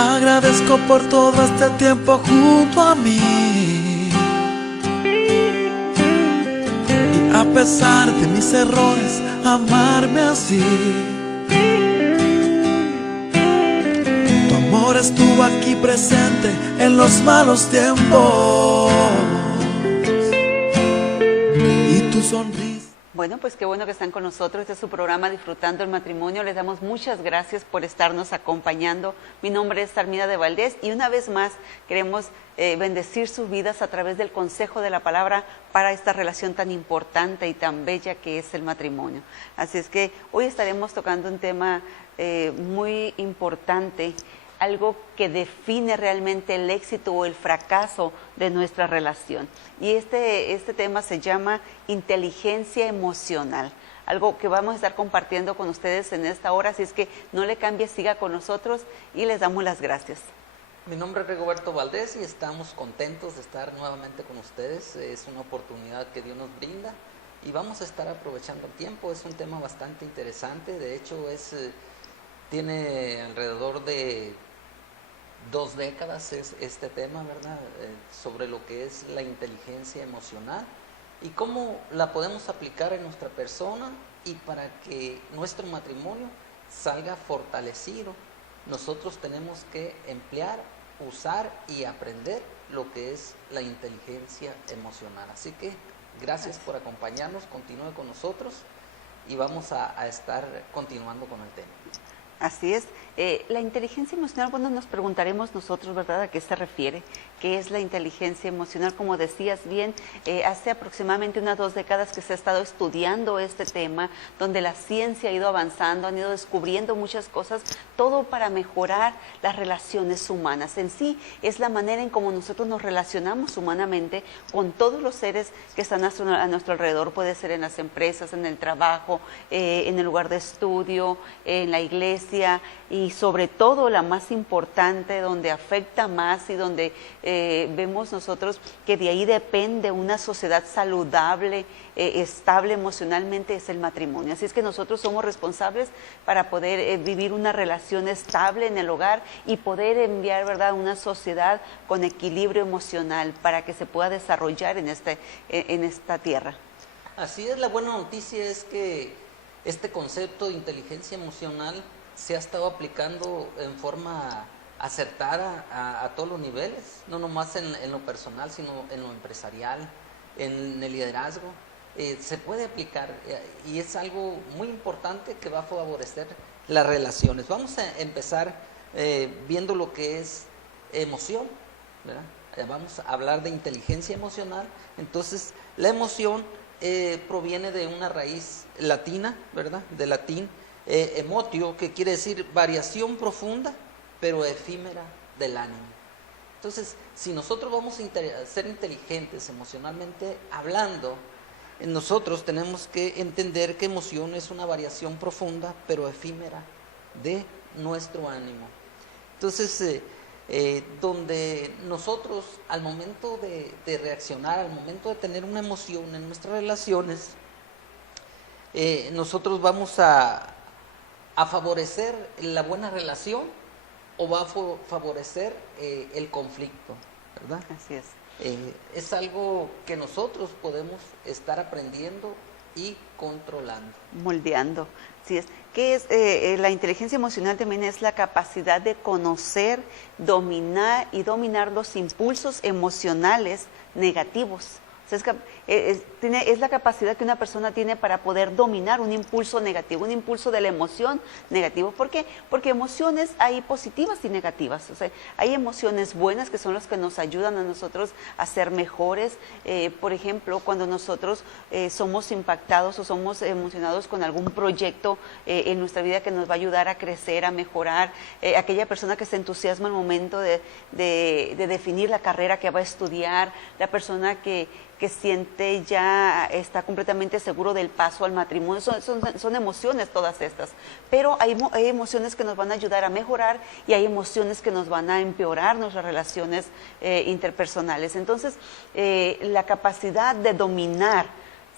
Agradezco por todo este tiempo junto a mí. Y a pesar de mis errores, amarme así. Tu amor estuvo aquí presente en los malos tiempos. Y tu sonrisa. Bueno, pues qué bueno que están con nosotros. Este es su programa Disfrutando el Matrimonio. Les damos muchas gracias por estarnos acompañando. Mi nombre es Armida de Valdés y una vez más queremos bendecir sus vidas a través del consejo de la palabra para esta relación tan importante y tan bella que es el matrimonio. Así es que hoy estaremos tocando un tema muy importante, algo que define realmente el éxito o el fracaso de nuestra relación. Y este tema se llama inteligencia emocional, algo que vamos a estar compartiendo con ustedes en esta hora, así es que no le cambie, siga con nosotros y les damos las gracias. Mi nombre es Rigoberto Valdés y estamos contentos de estar nuevamente con ustedes. Es una oportunidad que Dios nos brinda y vamos a estar aprovechando el tiempo. Es un tema bastante interesante, de hecho tiene alrededor de 2 décadas este tema, ¿verdad? Sobre lo que es la inteligencia emocional y cómo la podemos aplicar en nuestra persona y para que nuestro matrimonio salga fortalecido. Nosotros tenemos que emplear, usar y aprender lo que es la inteligencia emocional. Así que gracias por acompañarnos, continúe con nosotros y vamos a estar continuando con el tema. Así es. La inteligencia emocional, bueno, nos preguntaremos nosotros, ¿verdad?, ¿a qué se refiere? ¿Qué es la inteligencia emocional? Como decías bien, hace aproximadamente unas 2 décadas que se ha estado estudiando este tema, donde la ciencia ha ido avanzando, han ido descubriendo muchas cosas, todo para mejorar las relaciones humanas. En sí, es la manera en cómo nosotros nos relacionamos humanamente con todos los seres que están a nuestro alrededor, puede ser en las empresas, en el trabajo, en el lugar de estudio, en la iglesia, y sobre todo la más importante, donde afecta más y donde vemos nosotros que de ahí depende una sociedad saludable, estable emocionalmente, es el matrimonio. Así es que nosotros somos responsables para poder vivir una relación estable en el hogar y poder enviar, ¿verdad?, una sociedad con equilibrio emocional para que se pueda desarrollar en esta tierra. Así es, la buena noticia es que este concepto de inteligencia emocional se ha estado aplicando en forma acertada a todos los niveles, no nomás en lo personal, sino en lo empresarial, en el liderazgo. Se puede aplicar y es algo muy importante que va a favorecer las relaciones. Vamos a empezar viendo lo que es emoción, ¿verdad? Vamos a hablar de inteligencia emocional. Entonces, la emoción proviene de una raíz latina, ¿verdad? De latín. Emotio, que quiere decir variación profunda, pero efímera del ánimo. Entonces, si nosotros vamos a ser inteligentes emocionalmente hablando, nosotros tenemos que entender que emoción es una variación profunda, pero efímera de nuestro ánimo. Entonces, donde nosotros al momento de reaccionar, al momento de tener una emoción en nuestras relaciones, nosotros vamos a favorecer la buena relación o va a favorecer el conflicto, ¿verdad? Así es. Es algo que nosotros podemos estar aprendiendo y controlando. Moldeando, sí es. ¿Qué es? La inteligencia emocional también es la capacidad de conocer, dominar y dominar los impulsos emocionales negativos. O sea, es la capacidad que una persona tiene para poder dominar un impulso negativo, un impulso de la emoción negativo. ¿Por qué? Porque emociones hay positivas y negativas. O sea, hay emociones buenas que son las que nos ayudan a nosotros a ser mejores. Por ejemplo, cuando nosotros somos impactados o somos emocionados con algún proyecto en nuestra vida que nos va a ayudar a crecer, a mejorar. Aquella persona que se entusiasma al momento de definir la carrera que va a estudiar, la persona que siente ya está completamente seguro del paso al matrimonio. Son emociones todas estas, pero hay emociones que nos van a ayudar a mejorar y hay emociones que nos van a empeorar nuestras relaciones interpersonales. Entonces, la capacidad de dominar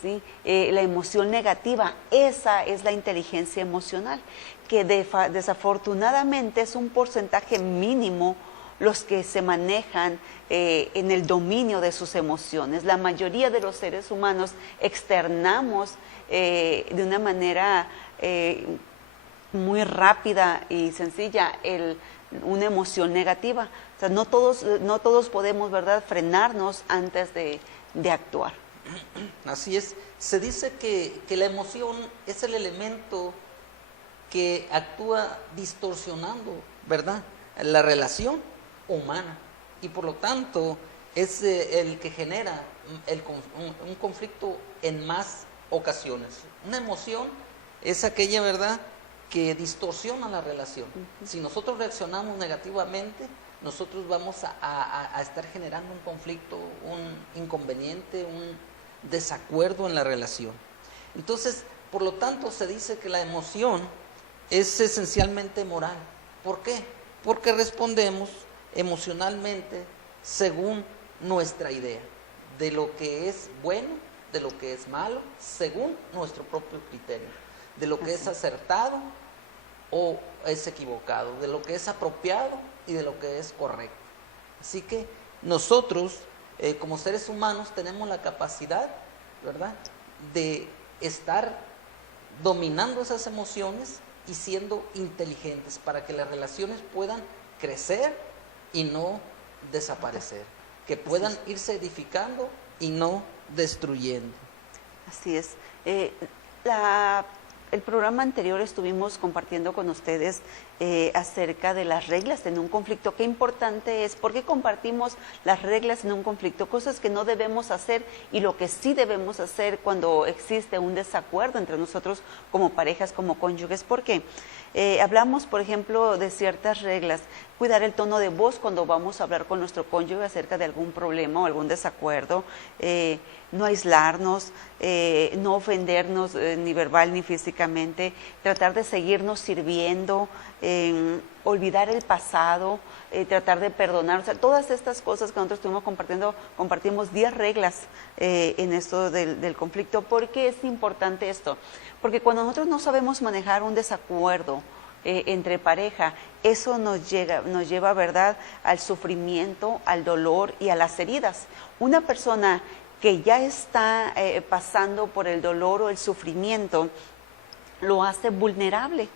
¿sí? La emoción negativa, esa es la inteligencia emocional, que desafortunadamente es un porcentaje mínimo los que se manejan en el dominio de sus emociones. La mayoría de los seres humanos externamos de una manera muy rápida y sencilla una emoción negativa. O sea, no todos podemos, ¿verdad?, frenarnos antes de actuar. Así es. Se dice que la emoción es el elemento que actúa distorsionando, ¿verdad?, la relación humana, y por lo tanto es el que genera un conflicto en más ocasiones. Una emoción es aquella, ¿verdad?, que distorsiona la relación. Si nosotros reaccionamos negativamente, nosotros vamos a estar generando un conflicto, un inconveniente, un desacuerdo en la relación. Entonces, por lo tanto, se dice que la emoción es esencialmente moral. ¿Por qué? Porque respondemos emocionalmente según nuestra idea de lo que es bueno, de lo que es malo, según nuestro propio criterio, de lo que es acertado o es equivocado, de lo que es apropiado y de lo que es correcto. Así que nosotros, como seres humanos, tenemos la capacidad, ¿verdad?, de estar dominando esas emociones y siendo inteligentes para que las relaciones puedan crecer y no desaparecer, que puedan irse edificando y no destruyendo. Así es. El programa anterior estuvimos compartiendo con ustedes acerca de las reglas en un conflicto. Qué importante es, ¿por qué compartimos las reglas en un conflicto? Cosas que no debemos hacer y lo que sí debemos hacer cuando existe un desacuerdo entre nosotros como parejas, como cónyuges. ¿Por qué? Hablamos, por ejemplo, de ciertas reglas. Cuidar el tono de voz cuando vamos a hablar con nuestro cónyuge acerca de algún problema o algún desacuerdo. No aislarnos, no ofendernos ni verbal ni físicamente, tratar de seguirnos sirviendo, olvidar el pasado, tratar de perdonar. O sea, todas estas cosas que nosotros estuvimos compartiendo, compartimos 10 reglas en esto del conflicto. ¿Por qué es importante esto? Porque cuando nosotros no sabemos manejar un desacuerdo entre pareja, eso nos lleva, ¿verdad?, al sufrimiento, al dolor y a las heridas. Una persona que ya está pasando por el dolor o el sufrimiento, lo hace vulnerable,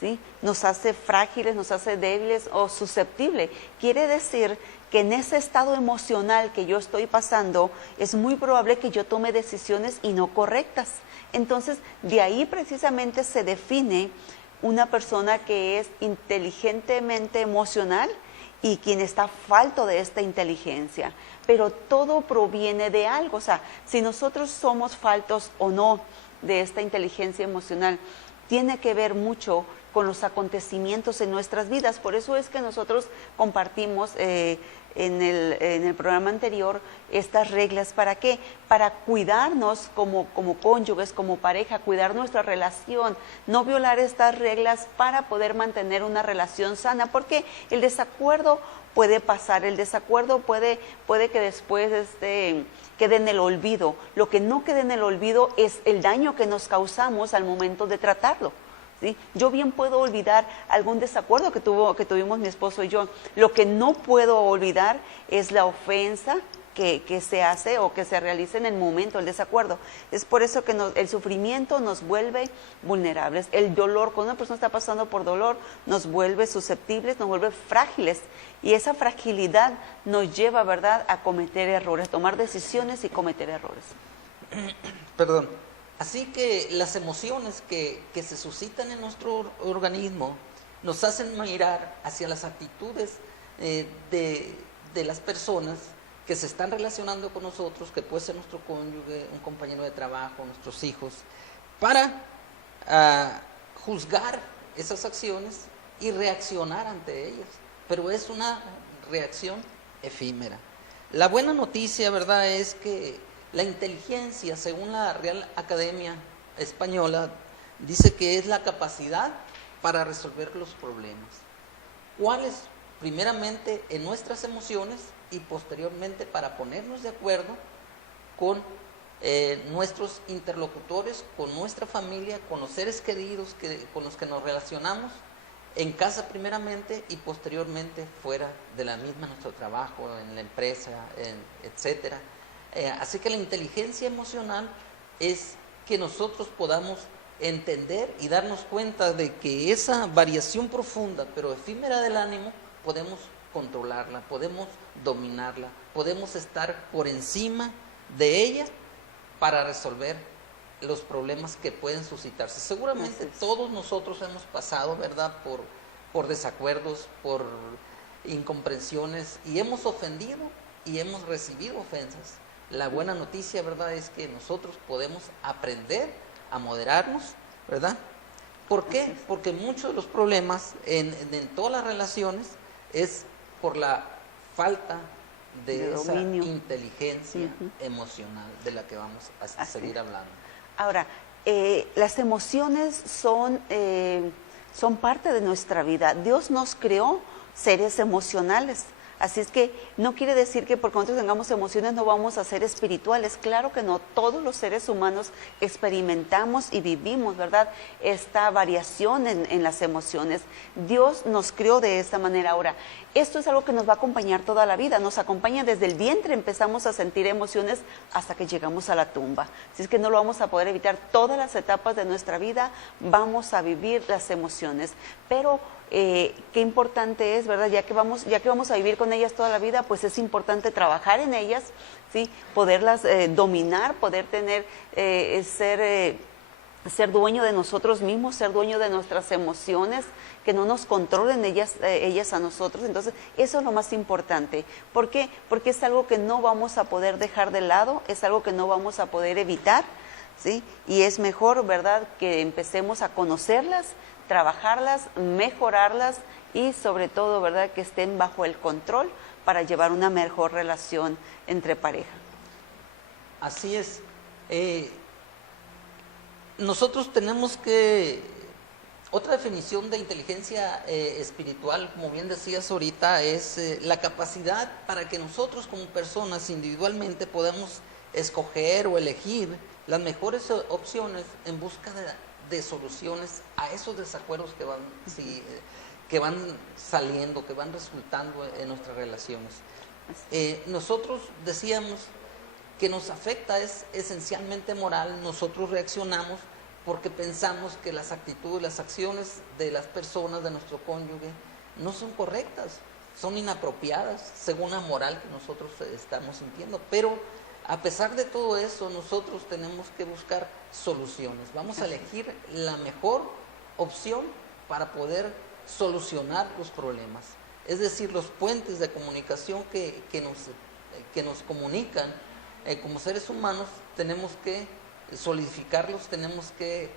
¿sí? Nos hace frágiles, nos hace débiles o susceptibles. Quiere decir que en ese estado emocional que yo estoy pasando, es muy probable que yo tome decisiones y no correctas. Entonces, de ahí precisamente se define una persona que es inteligentemente emocional y quien está falto de esta inteligencia. Pero todo proviene de algo. O sea, si nosotros somos faltos o no de esta inteligencia emocional, tiene que ver mucho con los acontecimientos en nuestras vidas. Por eso es que nosotros compartimos en el programa anterior estas reglas. ¿Para qué? Para cuidarnos como cónyuges, como pareja, cuidar nuestra relación, no violar estas reglas para poder mantener una relación sana, porque el desacuerdo puede pasar, el desacuerdo puede que después quede en el olvido. Lo que no quede en el olvido es el daño que nos causamos al momento de tratarlo, ¿sí? Yo bien puedo olvidar algún desacuerdo que tuvimos mi esposo y yo. Lo que no puedo olvidar es la ofensa que se hace o que se realiza en el momento del desacuerdo. Es por eso que el sufrimiento nos vuelve vulnerables. El dolor, cuando una persona está pasando por dolor, nos vuelve susceptibles, nos vuelve frágiles. Y esa fragilidad nos lleva, ¿verdad?, a cometer errores, tomar decisiones y cometer errores. Perdón. Así que las emociones que se suscitan en nuestro organismo nos hacen mirar hacia las actitudes de las personas que se están relacionando con nosotros, que puede ser nuestro cónyuge, un compañero de trabajo, nuestros hijos, para juzgar esas acciones y reaccionar ante ellas. Pero es una reacción efímera. La buena noticia, ¿verdad?, es que la inteligencia, según la Real Academia Española, dice que es la capacidad para resolver los problemas. ¿Cuáles? Primeramente en nuestras emociones y posteriormente para ponernos de acuerdo con nuestros interlocutores, con nuestra familia, con los seres queridos con los que nos relacionamos, en casa primeramente y posteriormente fuera de la misma, nuestro trabajo, en la empresa, etcétera. Así que la inteligencia emocional es que nosotros podamos entender y darnos cuenta de que esa variación profunda pero efímera del ánimo podemos controlarla, podemos dominarla, podemos estar por encima de ella para resolver los problemas que pueden suscitarse. Seguramente todos nosotros hemos pasado, ¿verdad?, por desacuerdos, por incomprensiones, y hemos ofendido y hemos recibido ofensas. La buena noticia, ¿verdad?, es que nosotros podemos aprender a moderarnos, ¿verdad? ¿Por qué? Porque muchos de los problemas en todas las relaciones es por la falta de esa inteligencia emocional de la que vamos a seguir hablando. Ahora, las emociones son parte de nuestra vida. Dios nos creó seres emocionales. Así es que no quiere decir que porque nosotros tengamos emociones no vamos a ser espirituales. Claro que no, todos los seres humanos experimentamos y vivimos, ¿verdad?, esta variación en las emociones. Dios nos creó de esta manera. Ahora, esto es algo que nos va a acompañar toda la vida, nos acompaña desde el vientre, empezamos a sentir emociones hasta que llegamos a la tumba. Así es que no lo vamos a poder evitar. Todas las etapas de nuestra vida vamos a vivir las emociones, pero qué importante es, ¿verdad? Ya que vamos a vivir con ellas toda la vida, pues es importante trabajar en ellas, ¿sí? Poderlas dominar, poder tener, ser dueño de nosotros mismos, ser dueño de nuestras emociones, que no nos controlen ellas a nosotros. Entonces, eso es lo más importante. ¿Por qué? Porque es algo que no vamos a poder dejar de lado, es algo que no vamos a poder evitar, ¿sí? Y es mejor, ¿verdad?, que empecemos a conocerlas, trabajarlas, mejorarlas y sobre todo, ¿verdad?, que estén bajo el control para llevar una mejor relación entre pareja. Así es. Nosotros tenemos que... Otra definición de inteligencia espiritual, como bien decías ahorita, es la capacidad para que nosotros como personas individualmente podamos escoger o elegir las mejores opciones en busca de soluciones a esos desacuerdos que van saliendo, que van resultando en nuestras relaciones. Nosotros decíamos que nos afecta es esencialmente moral. Nosotros reaccionamos porque pensamos que las actitudes, las acciones de las personas, de nuestro cónyuge, no son correctas, son inapropiadas según la moral que nosotros estamos sintiendo. Pero a pesar de todo eso, nosotros tenemos que buscar soluciones. Vamos a elegir la mejor opción para poder solucionar los problemas. Es decir, los puentes de comunicación que nos comunican como seres humanos, tenemos que solidificarlos, tenemos que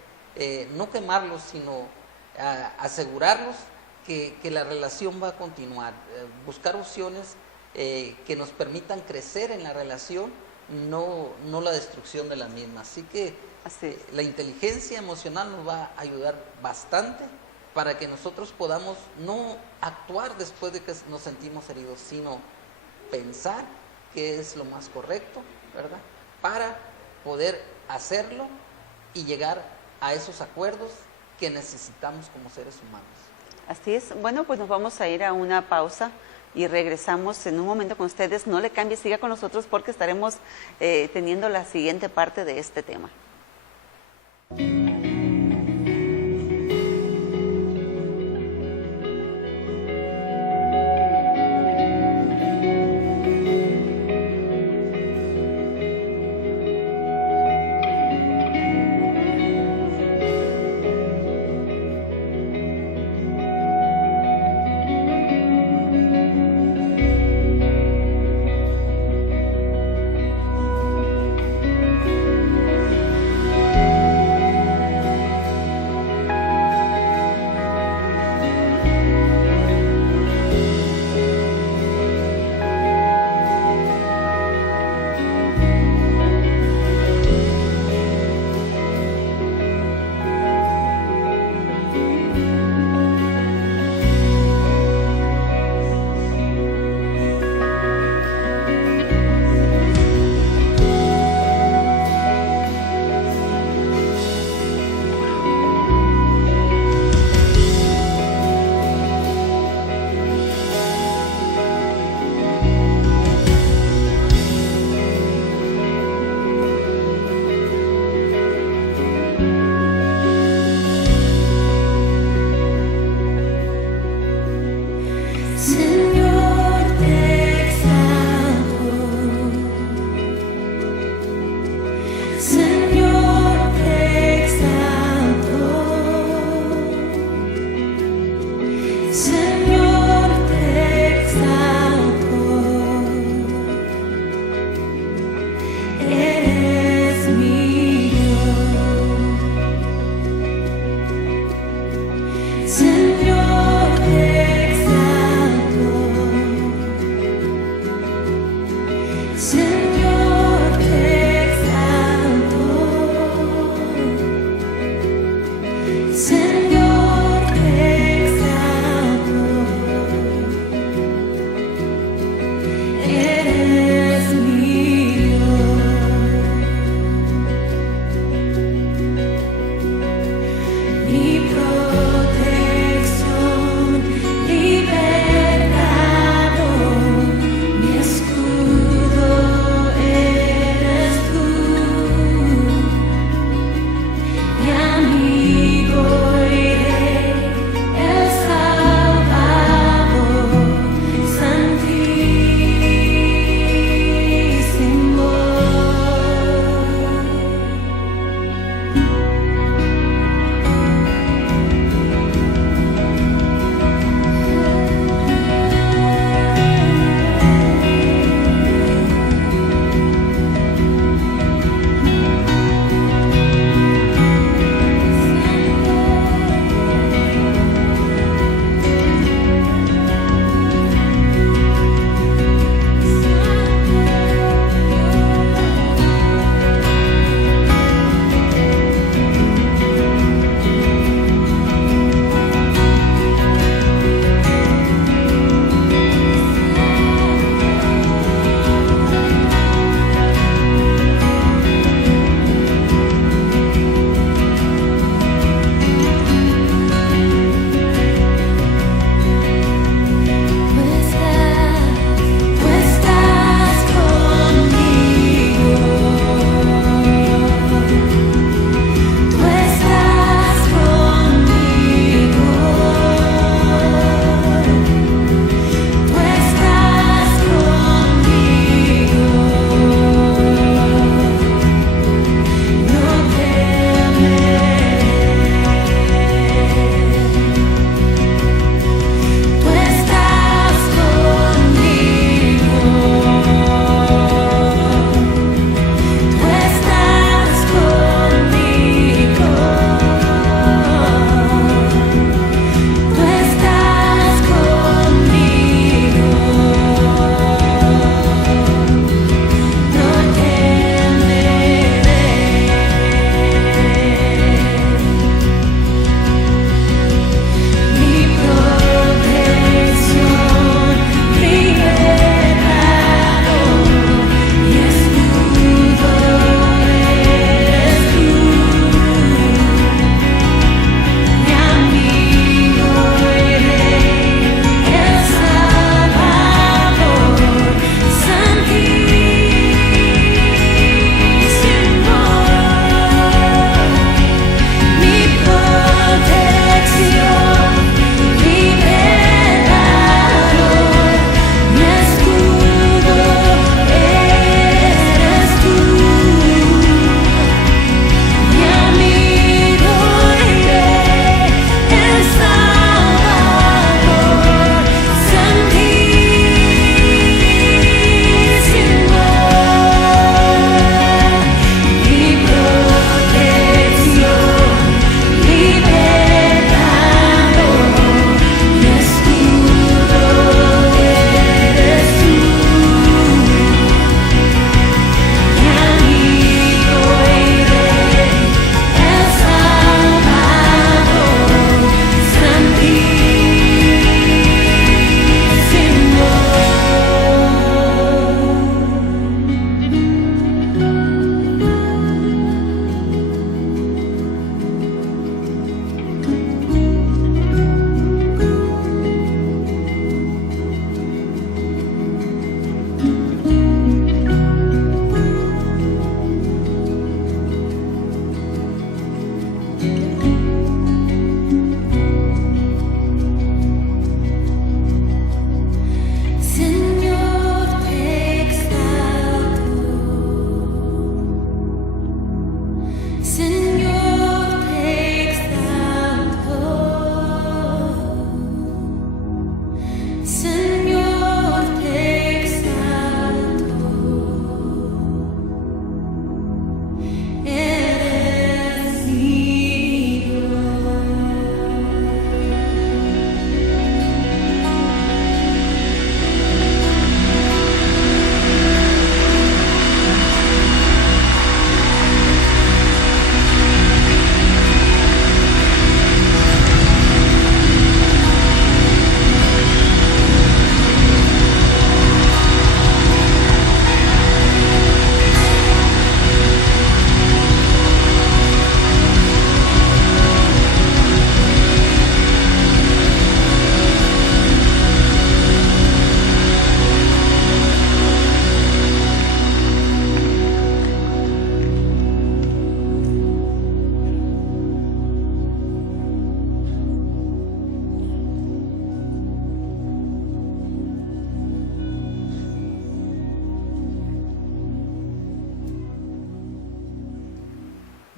no quemarlos, sino asegurarnos que la relación va a continuar. Buscar opciones que nos permitan crecer en la relación, no la destrucción de la misma. Así que la inteligencia emocional nos va a ayudar bastante para que nosotros podamos no actuar después de que nos sentimos heridos, sino pensar qué es lo más correcto, ¿verdad?, para poder hacerlo y llegar a esos acuerdos que necesitamos como seres humanos. Así es. Bueno, pues nos vamos a ir a una pausa y regresamos en un momento con ustedes. No le cambie, siga con nosotros porque estaremos teniendo la siguiente parte de este tema. Señor, te exalto. Señor, te exalto. Señor, te exalto. Eres mi Dios. Señor, te exalto. Señor, te exalto. Eres mi Dios.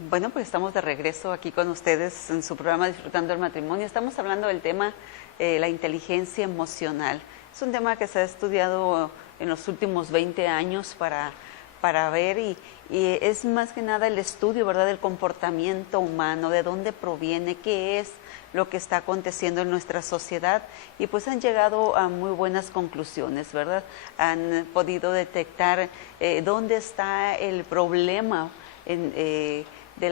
Bueno, pues estamos de regreso aquí con ustedes en su programa Disfrutando el Matrimonio. Estamos hablando del tema la inteligencia emocional. Es un tema que se ha estudiado en los últimos 20 años para ver y es más que nada el estudio, ¿verdad?, del comportamiento humano, de dónde proviene, qué es lo que está aconteciendo en nuestra sociedad, y pues han llegado a muy buenas conclusiones, ¿verdad? Han podido detectar dónde está el problema de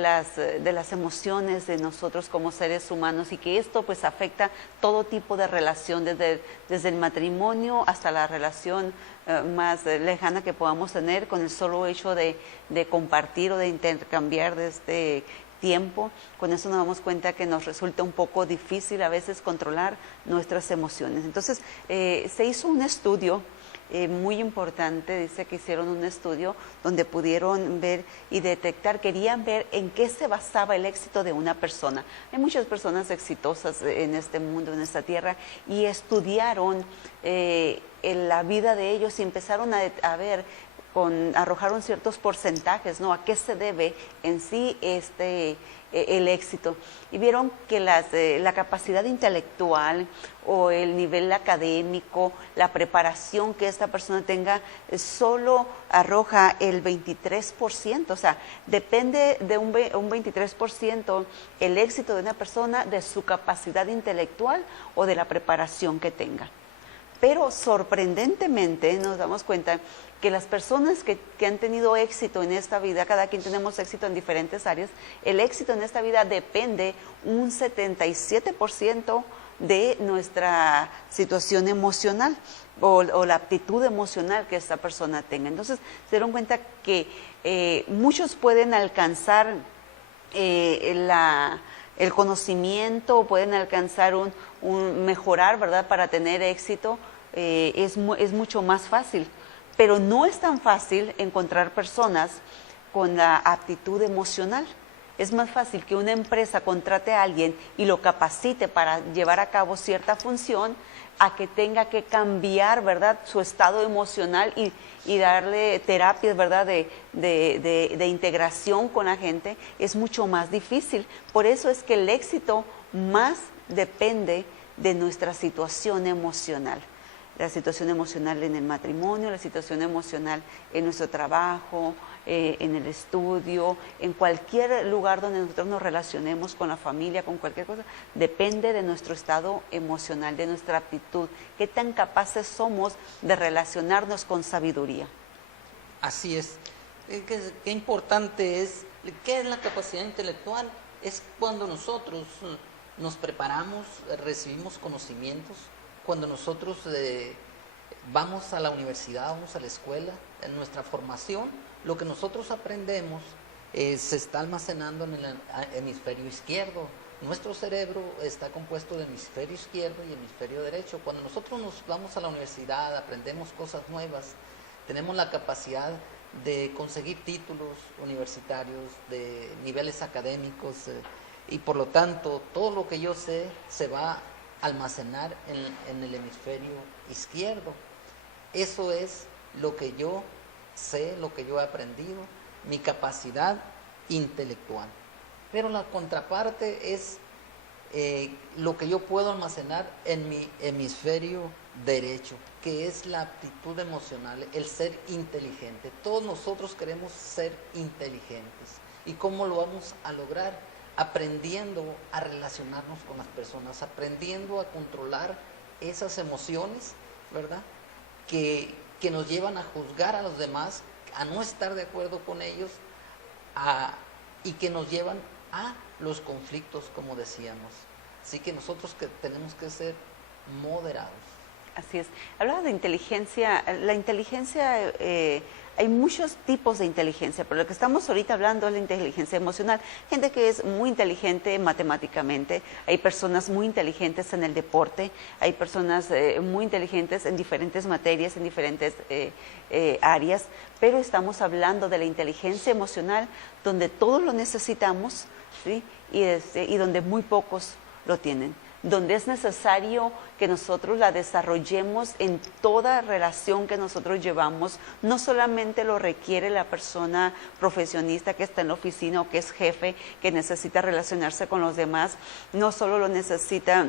las emociones de nosotros como seres humanos, y que esto pues afecta todo tipo de relación, desde el matrimonio hasta la relación más lejana que podamos tener, con el solo hecho de compartir o de intercambiar de este tiempo. Con eso nos damos cuenta que nos resulta un poco difícil a veces controlar nuestras emociones. Entonces se hizo un estudio muy importante. Dice que hicieron un estudio donde pudieron ver y detectar, querían ver en qué se basaba el éxito de una persona. Hay muchas personas exitosas en este mundo, en esta tierra, y estudiaron en la vida de ellos y empezaron a ver, arrojaron ciertos porcentajes, ¿no?, a qué se debe en sí el éxito, y vieron que la capacidad intelectual o el nivel académico, la preparación que esta persona tenga, solo arroja el 23%, o sea, depende de un 23% el éxito de una persona de su capacidad intelectual o de la preparación que tenga. Pero sorprendentemente nos damos cuenta que las personas que han tenido éxito en esta vida, cada quien tenemos éxito en diferentes áreas, el éxito en esta vida depende un 77% de nuestra situación emocional o la aptitud emocional que esta persona tenga. Entonces se dieron cuenta que muchos pueden alcanzar el conocimiento, pueden alcanzar un mejorar, ¿verdad?, para tener éxito. Es mucho más fácil, pero no es tan fácil encontrar personas con la aptitud emocional. Es más fácil que una empresa contrate a alguien y lo capacite para llevar a cabo cierta función, a que tenga que cambiar, ¿verdad?, su estado emocional y darle terapias, ¿verdad?, de integración con la gente. Es mucho más difícil. Por eso es que el éxito más depende de nuestra situación emocional. La situación emocional en el matrimonio, la situación emocional en nuestro trabajo, en el estudio, en cualquier lugar donde nosotros nos relacionemos con la familia, con cualquier cosa, depende de nuestro estado emocional, de nuestra aptitud, qué tan capaces somos de relacionarnos con sabiduría. Así es. Qué importante es. ¿Qué es la capacidad intelectual? Es cuando nosotros nos preparamos, recibimos conocimientos, cuando nosotros vamos a la universidad, vamos a la escuela, en nuestra formación, lo que nosotros aprendemos se está almacenando en el hemisferio izquierdo. Nuestro cerebro está compuesto de hemisferio izquierdo y hemisferio derecho. Cuando nosotros nos vamos a la universidad, aprendemos cosas nuevas, tenemos la capacidad de conseguir títulos universitarios, de niveles académicos, y por lo tanto todo lo que yo sé se va a almacenar en el hemisferio izquierdo. Eso es lo que yo sé, lo que yo he aprendido, mi capacidad intelectual. Pero la contraparte es lo que yo puedo almacenar en mi hemisferio derecho, que es la aptitud emocional, el ser inteligente. Todos nosotros queremos ser inteligentes. ¿Y cómo lo vamos a lograr? Aprendiendo a relacionarnos con las personas, aprendiendo a controlar esas emociones, ¿verdad? Que nos llevan a juzgar a los demás, a no estar de acuerdo con ellos, y que nos llevan a los conflictos, como decíamos. Así que nosotros tenemos que ser moderados. Así es. Hablaba de inteligencia. La inteligencia, hay muchos tipos de inteligencia, pero lo que estamos ahorita hablando es la inteligencia emocional. Gente que es muy inteligente matemáticamente, hay personas muy inteligentes en el deporte, hay personas muy inteligentes en diferentes materias, en diferentes áreas, pero estamos hablando de la inteligencia emocional, donde todos lo necesitamos, ¿sí? Y donde muy pocos lo tienen, donde es necesario que nosotros la desarrollemos en toda relación que nosotros llevamos. No solamente lo requiere la persona profesionista que está en la oficina o que es jefe, que necesita relacionarse con los demás, no solo lo necesita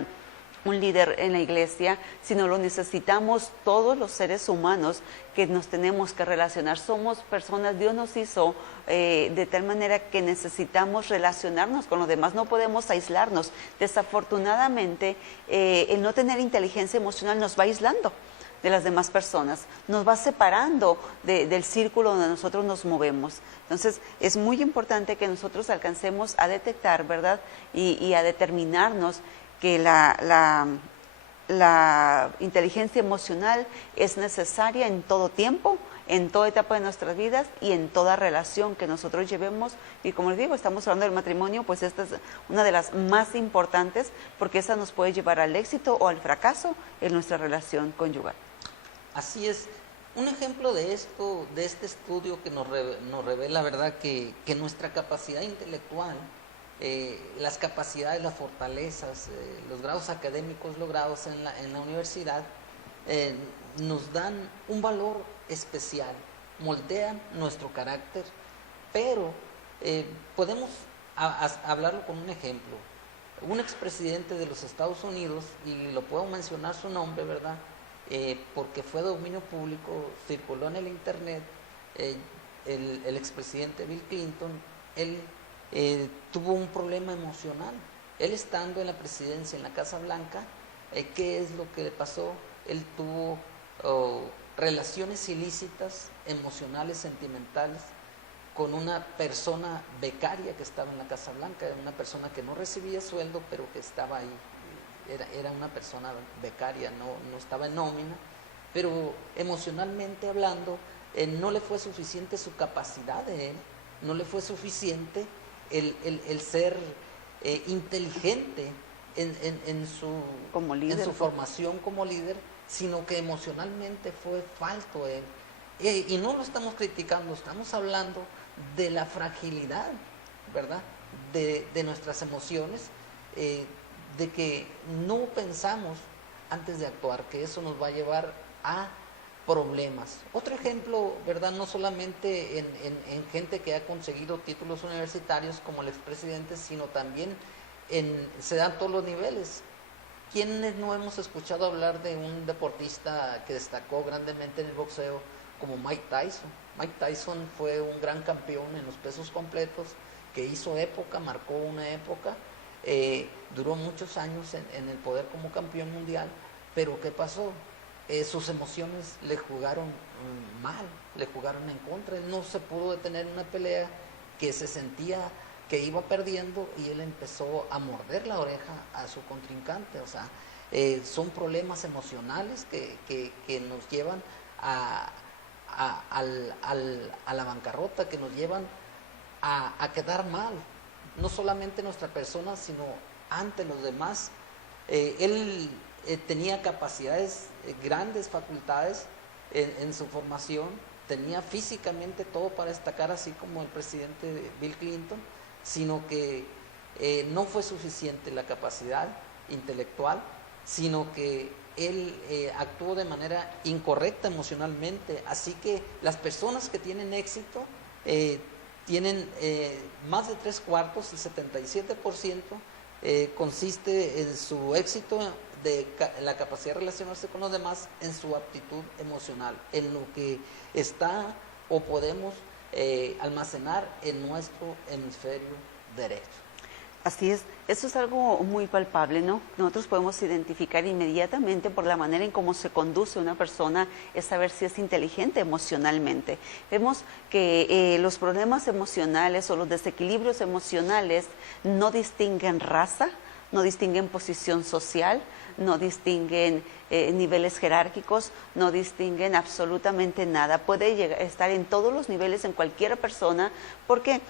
un líder en la iglesia, sino lo necesitamos todos los seres humanos que nos tenemos que relacionar. Somos personas, Dios nos hizo de tal manera que necesitamos relacionarnos con los demás, no podemos aislarnos. Desafortunadamente, el no tener inteligencia emocional nos va aislando de las demás personas, nos va separando del círculo donde nosotros nos movemos. Entonces, es muy importante que nosotros alcancemos a detectar, ¿verdad? Y a determinarnos que la inteligencia emocional es necesaria en todo tiempo, en toda etapa de nuestras vidas y en toda relación que nosotros llevemos. Y como les digo, estamos hablando del matrimonio, pues esta es una de las más importantes, porque esa nos puede llevar al éxito o al fracaso en nuestra relación conyugal. Así es. Un ejemplo de esto, de este estudio que nos revela, ¿verdad?, que nuestra capacidad intelectual, las capacidades, las fortalezas, los grados académicos logrados en la universidad, nos dan un valor especial, moldean nuestro carácter, pero podemos hablarlo con un ejemplo. Un expresidente de los Estados Unidos, y lo puedo mencionar su nombre, ¿verdad?, porque fue de dominio público, circuló en el internet, el expresidente Bill Clinton. Él tuvo un problema emocional. Él, estando en la presidencia, en la Casa Blanca, ¿qué es lo que le pasó? Él tuvo relaciones ilícitas, emocionales, sentimentales, con una persona becaria que estaba en la Casa Blanca, una persona que no recibía sueldo, pero que estaba ahí. Era una persona becaria, no estaba en nómina, pero emocionalmente hablando, no le fue suficiente su capacidad de él, no le fue suficiente el ser inteligente en su formación como líder, sino que emocionalmente fue falto él. Y no lo estamos criticando, estamos hablando de la fragilidad, ¿verdad?, de nuestras emociones, de que no pensamos antes de actuar, que eso nos va a llevar a problemas. Otro ejemplo, ¿verdad?, no solamente en gente que ha conseguido títulos universitarios como el expresidente, sino también se dan todos los niveles. ¿Quiénes no hemos escuchado hablar de un deportista que destacó grandemente en el boxeo como Mike Tyson? Mike Tyson fue un gran campeón en los pesos completos, que hizo época, marcó una época, duró muchos años en el poder como campeón mundial, pero ¿qué pasó? Sus emociones le jugaron mal, le jugaron en contra. Él no se pudo detener en una pelea que se sentía que iba perdiendo, y él empezó a morder la oreja a su contrincante. O sea, son problemas emocionales que nos llevan a la bancarrota, que nos llevan a quedar mal, no solamente nuestra persona, sino ante los demás. Él tenía capacidades, grandes facultades en su formación, tenía físicamente todo para destacar, así como el presidente Bill Clinton, sino que no fue suficiente la capacidad intelectual, sino que él actuó de manera incorrecta emocionalmente. Así que las personas que tienen éxito tienen más de 3/4, el 77%, consiste en su éxito la capacidad de relacionarse con los demás en su aptitud emocional, en lo que está o podemos almacenar en nuestro hemisferio derecho. Así es, eso es algo muy palpable, ¿no? Nosotros podemos identificar inmediatamente por la manera en cómo se conduce una persona, es saber si es inteligente emocionalmente. Vemos que los problemas emocionales o los desequilibrios emocionales no distinguen raza, no distinguen posición social, no distinguen niveles jerárquicos, no distinguen absolutamente nada. Puede estar en todos los niveles en cualquier persona, porque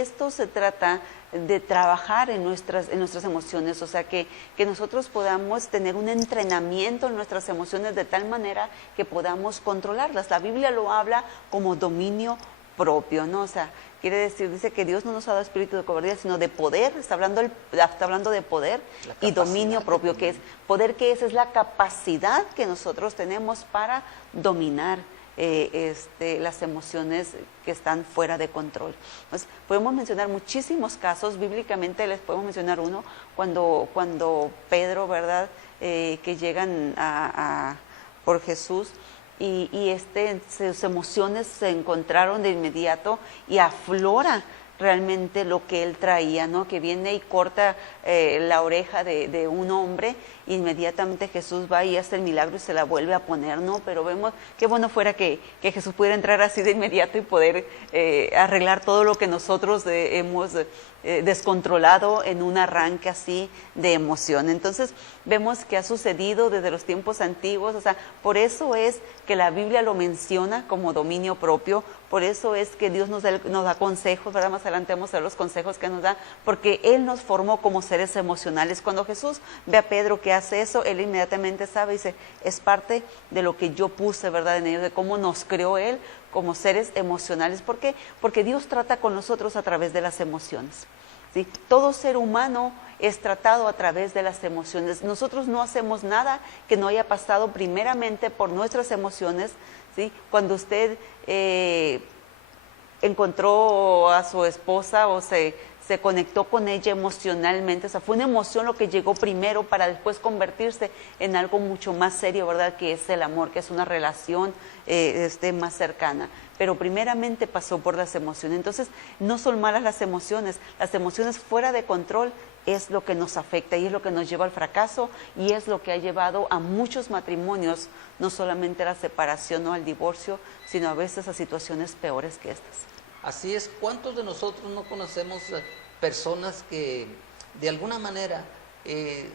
esto se trata de trabajar en nuestras emociones, o sea, que nosotros podamos tener un entrenamiento en nuestras emociones de tal manera que podamos controlarlas. La Biblia lo habla como dominio propio, ¿no? O sea, quiere decir, dice que Dios no nos ha dado espíritu de cobardía, sino de poder, está hablando de poder y dominio propio, que es poder, que esa es la capacidad que nosotros tenemos para dominar las emociones que están fuera de control. Entonces, podemos mencionar muchísimos casos, bíblicamente les podemos mencionar uno, cuando Pedro, ¿verdad?, que llegan por Jesús y sus emociones se encontraron de inmediato y aflora realmente lo que él traía, ¿no? Que viene y corta la oreja de un hombre, inmediatamente Jesús va y hace el milagro y se la vuelve a poner, ¿no? Pero vemos qué bueno fuera que Jesús pudiera entrar así de inmediato y poder arreglar todo lo que nosotros hemos descontrolado en un arranque así de emoción. Entonces vemos que ha sucedido desde los tiempos antiguos, o sea, por eso es que la Biblia lo menciona como dominio propio, por eso es que Dios nos da consejos, ¿verdad? Más adelante vamos a ver los consejos que nos da, porque Él nos formó como seres emocionales. Cuando Jesús ve a Pedro que hace eso, Él inmediatamente sabe y dice, es parte de lo que yo puse, ¿verdad?, en ellos, de cómo nos creó Él como seres emocionales. ¿Por qué? Porque Dios trata con nosotros a través de las emociones, ¿sí? Todo ser humano es tratado a través de las emociones. Nosotros no hacemos nada que no haya pasado primeramente por nuestras emociones, ¿sí? Cuando usted encontró a su esposa o se conectó con ella emocionalmente, o sea, fue una emoción lo que llegó primero para después convertirse en algo mucho más serio, ¿verdad?, que es el amor, que es una relación más cercana. Pero primeramente pasó por las emociones. Entonces, no son malas las emociones fuera de control es lo que nos afecta y es lo que nos lleva al fracaso y es lo que ha llevado a muchos matrimonios, no solamente a la separación o al divorcio, sino a veces a situaciones peores que estas. Así es, ¿cuántos de nosotros no conocemos personas que de alguna manera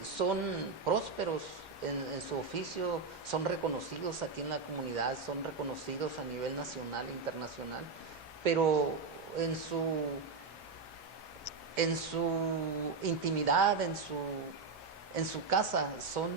son prósperos en su oficio, son reconocidos aquí en la comunidad, son reconocidos a nivel nacional e internacional, pero en su intimidad, en su casa, son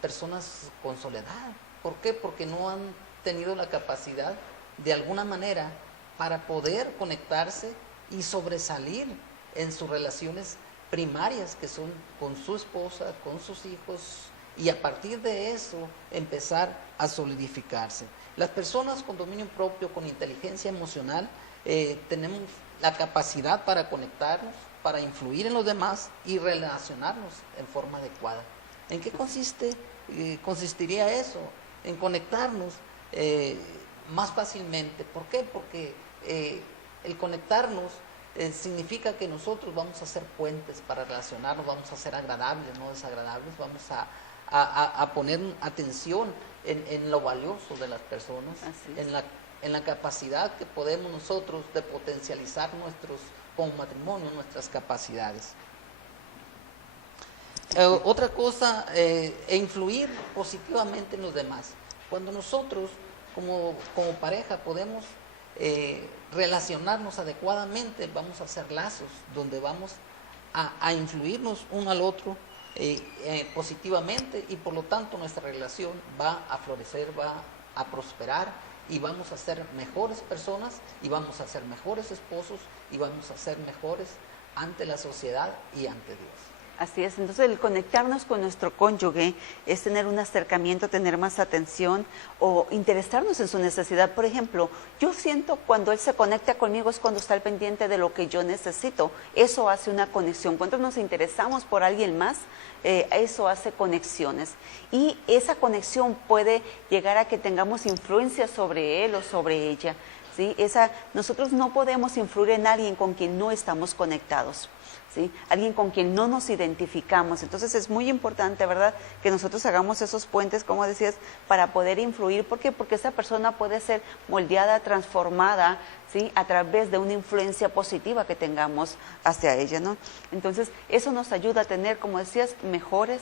personas con soledad? ¿Por qué? Porque no han tenido la capacidad de alguna manera para poder conectarse y sobresalir en sus relaciones primarias, que son con su esposa, con sus hijos, y a partir de eso empezar a solidificarse. Las personas con dominio propio, con inteligencia emocional, tenemos la capacidad para conectarnos, para influir en los demás y relacionarnos en forma adecuada. ¿En qué consistiría eso? En conectarnos más fácilmente. ¿Por qué? Porque el conectarnos significa que nosotros vamos a ser puentes para relacionarnos, vamos a ser agradables, no desagradables, vamos a poner atención en lo valioso de las personas, en la capacidad que podemos nosotros de potencializar como matrimonio, nuestras capacidades. Otra cosa, influir positivamente en los demás. Cuando nosotros como pareja podemos relacionarnos adecuadamente, vamos a hacer lazos donde vamos a influirnos uno al otro positivamente, y por lo tanto nuestra relación va a florecer, va a prosperar, y vamos a ser mejores personas, y vamos a ser mejores esposos, y vamos a ser mejores ante la sociedad y ante Dios. Así es, entonces el conectarnos con nuestro cónyuge es tener un acercamiento, tener más atención o interesarnos en su necesidad. Por ejemplo, yo siento cuando él se conecta conmigo es cuando está al pendiente de lo que yo necesito. Eso hace una conexión. Cuando nos interesamos por alguien más, eso hace conexiones. Y esa conexión puede llegar a que tengamos influencia sobre él o sobre ella. ¿Sí? Nosotros no podemos influir en alguien con quien no estamos conectados. ¿Sí? Alguien con quien no nos identificamos. Entonces es muy importante, ¿verdad?, que nosotros hagamos esos puentes, como decías, para poder influir. ¿Por qué? Porque esa persona puede ser moldeada, transformada, ¿sí?, a través de una influencia positiva que tengamos hacia ella, ¿no? Entonces eso nos ayuda a tener, como decías, mejores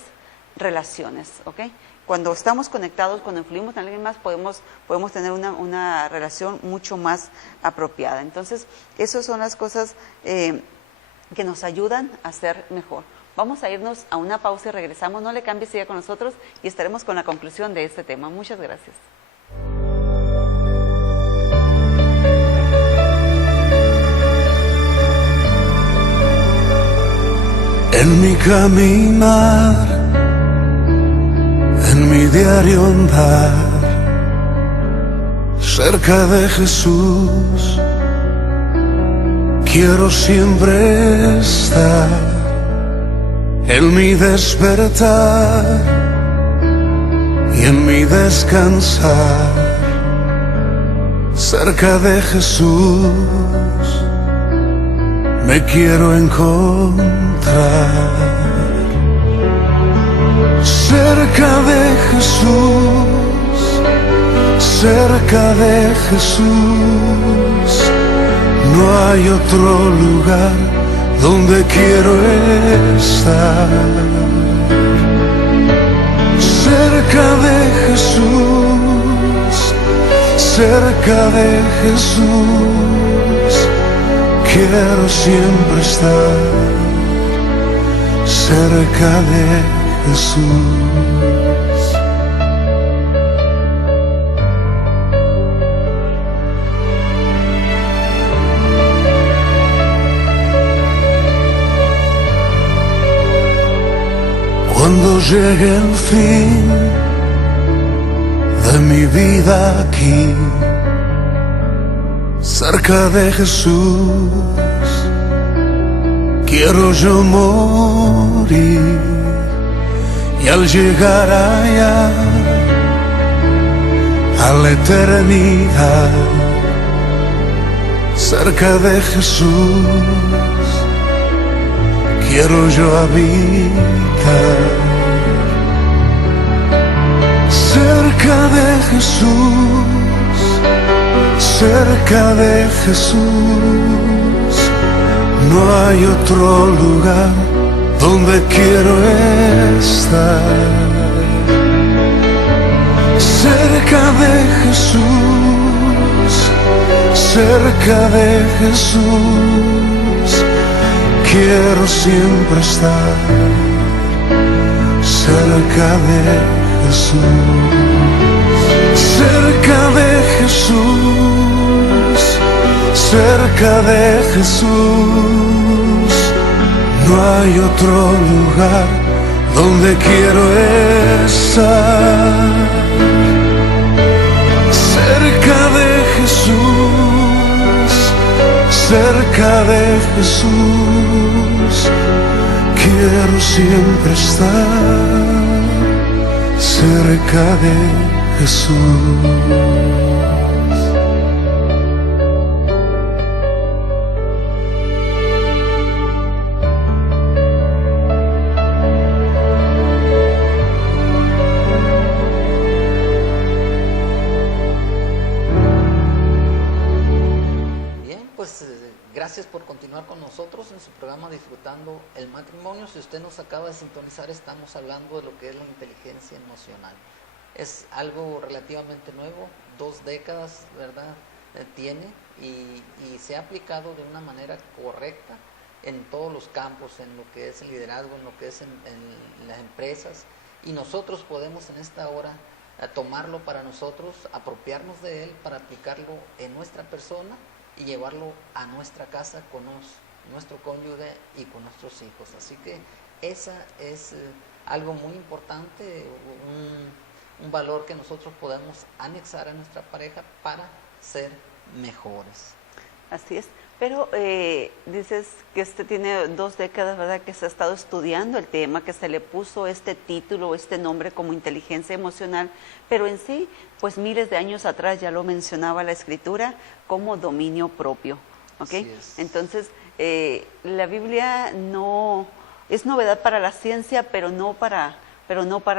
relaciones, ¿ok? Cuando estamos conectados, cuando influimos en alguien más, podemos tener una relación mucho más apropiada. Entonces, esas son las cosas que nos ayudan a ser mejor. Vamos a irnos a una pausa y regresamos. No le cambies, siga con nosotros y estaremos con la conclusión de este tema. Muchas gracias. En mi caminar, en mi diario andar, cerca de Jesús, quiero siempre estar. En mi despertar y en mi descansar, cerca de Jesús me quiero encontrar. Cerca de Jesús, cerca de Jesús, no hay otro lugar donde quiero estar. Cerca de Jesús, cerca de Jesús, quiero siempre estar. Cerca de Jesús. Cuando llegue el fin de mi vida aquí, cerca de Jesús, quiero yo morir. Y al llegar allá, a la eternidad, cerca de Jesús, quiero yo habitar. Cerca de Jesús, cerca de Jesús, no hay otro lugar donde quiero estar. Cerca de Jesús, cerca de Jesús, quiero siempre estar. Cerca de Jesús, cerca de Jesús, cerca de Jesús, no hay otro lugar donde quiero estar. Cerca de Jesús, cerca de Jesús, quiero siempre estar. Cerca de Jesús. Gracias por continuar con nosotros en su programa Disfrutando el Matrimonio. Si usted nos acaba de sintonizar, estamos hablando de lo que es la inteligencia emocional. Es algo relativamente nuevo, 2 décadas, ¿verdad? Tiene y se ha aplicado de una manera correcta en todos los campos, en lo que es el liderazgo, en lo que es en las empresas. Y nosotros podemos en esta hora tomarlo para nosotros, apropiarnos de él para aplicarlo en nuestra persona y llevarlo a nuestra casa con nuestro cónyuge y con nuestros hijos. Así que Esa es algo muy importante, un valor que nosotros podemos anexar a nuestra pareja para ser mejores. Así es. Pero dices que tiene 2 décadas, ¿verdad?, que se ha estado estudiando el tema, que se le puso este título, este nombre como inteligencia emocional, pero en sí, pues miles de años atrás ya lo mencionaba la Escritura como dominio propio, ¿ok? Así es. Entonces, la Biblia no es novedad para la ciencia, pero no para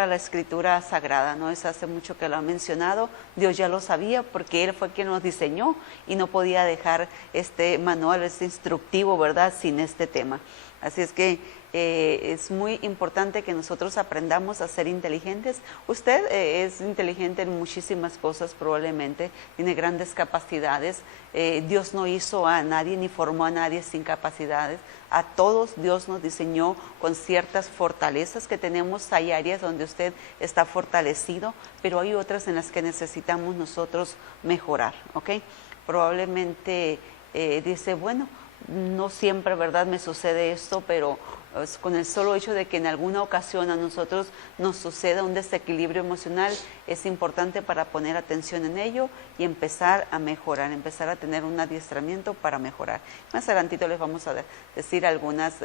la Escritura Sagrada, ¿no? Es hace mucho que lo ha mencionado, Dios ya lo sabía porque Él fue quien nos diseñó y no podía dejar este manual, este instructivo, ¿verdad?, sin este tema. Así es que es muy importante que nosotros aprendamos a ser inteligentes. Usted es inteligente en muchísimas cosas probablemente, tiene grandes capacidades. Dios no hizo a nadie ni formó a nadie sin capacidades. A todos Dios nos diseñó con ciertas fortalezas que tenemos. Hay áreas donde usted está fortalecido, pero hay otras en las que necesitamos nosotros mejorar, ¿ok? Probablemente dice, bueno, no siempre, ¿verdad?, me sucede esto, pero con el solo hecho de que en alguna ocasión a nosotros nos suceda un desequilibrio emocional, es importante para poner atención en ello y empezar a mejorar, empezar a tener un adiestramiento para mejorar. Más adelantito les vamos a decir algunas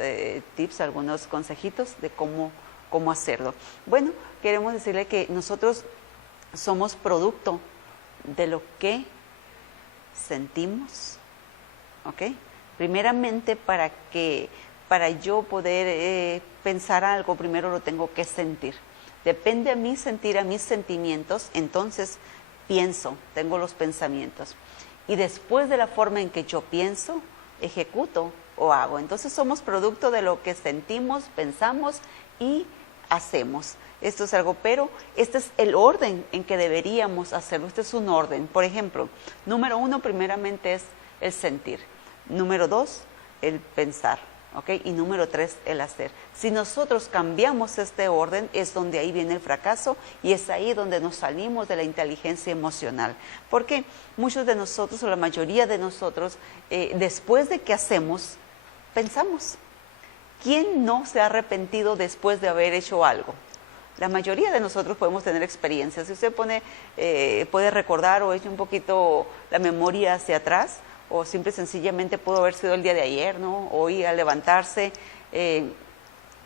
tips, algunos consejitos de cómo hacerlo. Bueno, queremos decirle que nosotros somos producto de lo que sentimos, ¿ok? Primeramente, para yo poder pensar algo, primero lo tengo que sentir. Depende a mí sentir, a mis sentimientos, entonces pienso, tengo los pensamientos. Y después de la forma en que yo pienso, ejecuto o hago. Entonces somos producto de lo que sentimos, pensamos y hacemos. Esto es algo, pero este es el orden en que deberíamos hacerlo. Este es un orden. Por ejemplo, número 1 primeramente es el sentir. Número 2, el pensar, ¿ok? Y número 3, el hacer. Si nosotros cambiamos este orden, es donde ahí viene el fracaso y es ahí donde nos salimos de la inteligencia emocional. Porque muchos de nosotros, o la mayoría de nosotros, después de que hacemos, pensamos. ¿Quién no se ha arrepentido después de haber hecho algo? La mayoría de nosotros podemos tener experiencias. Si usted puede recordar o eche un poquito la memoria hacia atrás, o simple y sencillamente pudo haber sido el día de ayer, ¿no? Hoy al levantarse,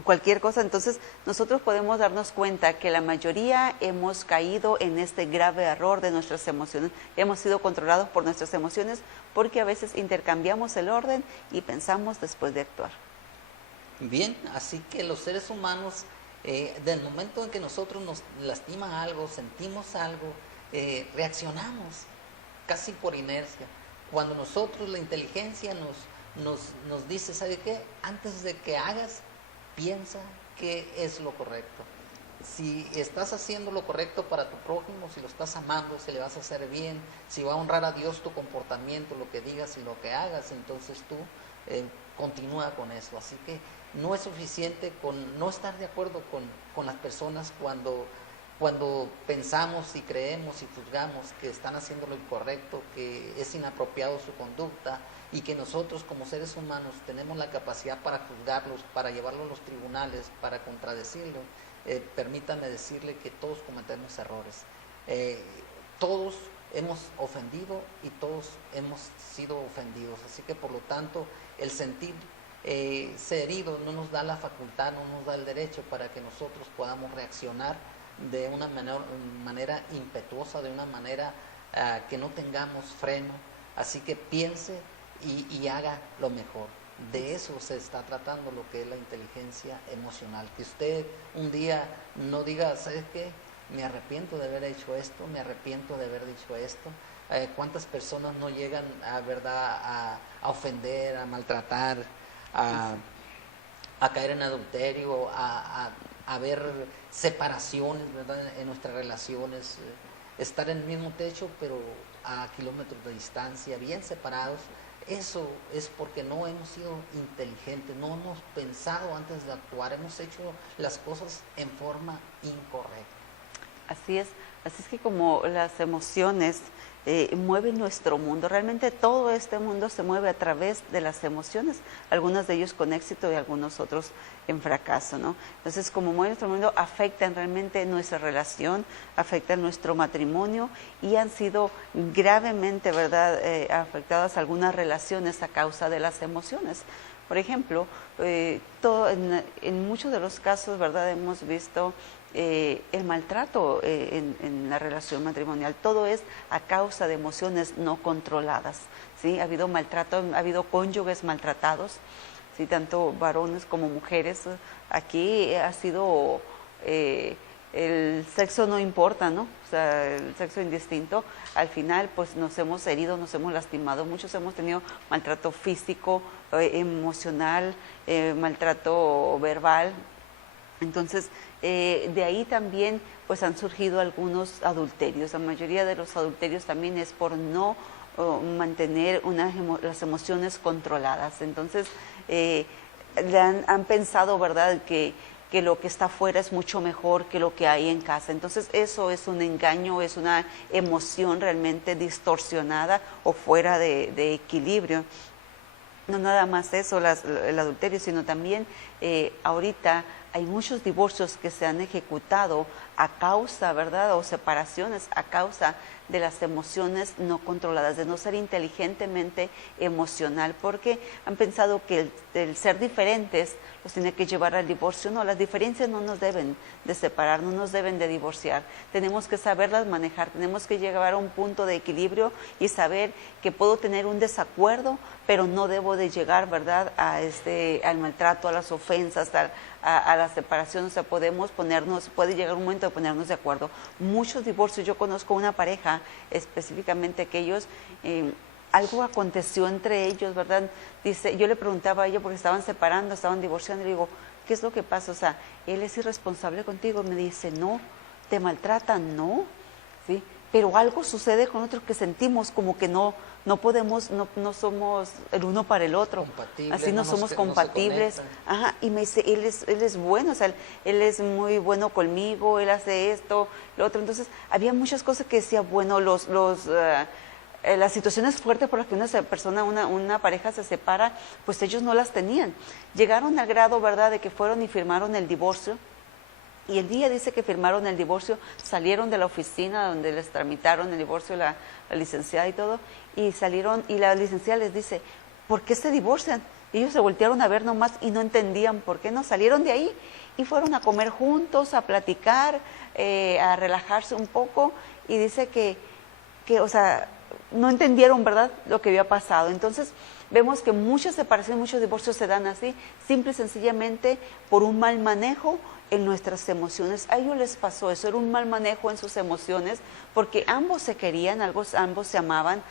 cualquier cosa. Entonces nosotros podemos darnos cuenta que la mayoría hemos caído en este grave error de nuestras emociones. Hemos sido controlados por nuestras emociones porque a veces intercambiamos el orden y pensamos después de actuar. Bien, así que los seres humanos, del momento en que nosotros nos lastima algo, sentimos algo, reaccionamos casi por inercia. Cuando nosotros, la inteligencia nos dice, ¿sabe qué? Antes de que hagas, piensa qué es lo correcto. Si estás haciendo lo correcto para tu prójimo, si lo estás amando, si le vas a hacer bien, si va a honrar a Dios tu comportamiento, lo que digas y lo que hagas, entonces tú continúa con eso. Así que no es suficiente con no estar de acuerdo con las personas cuando pensamos y creemos y juzgamos que están haciendo lo incorrecto, que es inapropiado su conducta y que nosotros como seres humanos tenemos la capacidad para juzgarlos, para llevarlos a los tribunales, para contradecirlo. Permítame decirle que todos cometemos errores. Todos hemos ofendido y todos hemos sido ofendidos. Así que por lo tanto el sentir ser herido no nos da la facultad, no nos da el derecho para que nosotros podamos reaccionar de una manera impetuosa, de una manera que no tengamos freno. Así que piense y haga lo mejor. De eso se está tratando lo que es la inteligencia emocional. Que usted un día no diga, ¿sabes qué? Me arrepiento de haber hecho esto, me arrepiento de haber dicho esto. ¿Cuántas personas no llegan a ofender, a maltratar, a caer en adulterio, a ver separaciones, ¿verdad?, en nuestras relaciones, estar en el mismo techo pero a kilómetros de distancia, bien separados? Eso es porque no hemos sido inteligentes, no hemos pensado antes de actuar, hemos hecho las cosas en forma incorrecta. Así es. Así es que como las emociones mueven nuestro mundo, realmente todo este mundo se mueve a través de las emociones, algunos de ellos con éxito y algunos otros en fracaso, ¿no? Entonces, como mueve nuestro mundo, afectan realmente nuestra relación, afectan nuestro matrimonio y han sido gravemente, ¿verdad?, afectadas algunas relaciones a causa de las emociones. Por ejemplo, en muchos de los casos, ¿verdad?, hemos visto el maltrato en la relación matrimonial. Todo es a causa de emociones no controladas, ¿sí? Ha habido maltrato, ha habido cónyuges maltratados, ¿sí? Tanto varones como mujeres. Aquí ha sido el sexo no importa, ¿no? O sea, el sexo indistinto. Al final, pues nos hemos herido, nos hemos lastimado. Muchos hemos tenido maltrato físico, emocional, maltrato verbal. Entonces, de ahí también pues han surgido algunos adulterios. La mayoría de los adulterios también es por no mantener las emociones controladas. Entonces, han pensado, ¿verdad?, que lo que está afuera es mucho mejor que lo que hay en casa. Entonces, eso es un engaño, es una emoción realmente distorsionada o fuera de equilibrio. No nada más eso, el adulterio, sino también ahorita hay muchos divorcios que se han ejecutado a causa, ¿verdad?, o separaciones a causa de las emociones no controladas, de no ser inteligentemente emocional, porque han pensado que el ser diferentes los tiene que llevar al divorcio. No, las diferencias no nos deben de separar, no nos deben de divorciar. Tenemos que saberlas manejar, tenemos que llegar a un punto de equilibrio y saber que puedo tener un desacuerdo, pero no debo de llegar, ¿verdad?, al maltrato, a las ofensas, a la separación. O sea, puede llegar un momento de ponernos de acuerdo. Muchos divorcios, yo conozco una pareja específicamente que ellos, algo aconteció entre ellos, ¿verdad? Dice, yo le preguntaba a ella porque estaban separando, estaban divorciando, y le digo, ¿qué es lo que pasa? O sea, ¿él es irresponsable contigo? Me dice, no. ¿Te maltratan? No. ¿Sí? Pero algo sucede con otros que sentimos como que no podemos, no somos el uno para el otro. Así no somos compatibles. Ajá, y me dice, él es bueno, o sea, él es muy bueno conmigo, él hace esto, lo otro. Entonces, había muchas cosas que decía, bueno, las situaciones fuertes por las que una pareja se separa, pues ellos no las tenían. Llegaron al grado, ¿verdad?, de que fueron y firmaron el divorcio. Y el día dice que firmaron el divorcio, salieron de la oficina donde les tramitaron el divorcio, la licenciada y todo, y salieron, y la licenciada les dice, ¿por qué se divorcian? Y ellos se voltearon a ver nomás y no entendían por qué no. Salieron de ahí y fueron a comer juntos, a platicar, a relajarse un poco, y dice que, o sea, no entendieron, ¿verdad?, lo que había pasado. Entonces, vemos que muchas separaciones, muchos divorcios se dan así, simple y sencillamente por un mal manejo en nuestras emociones. A ellos les pasó eso, era un mal manejo en sus emociones, porque ambos se querían, ambos se amaban,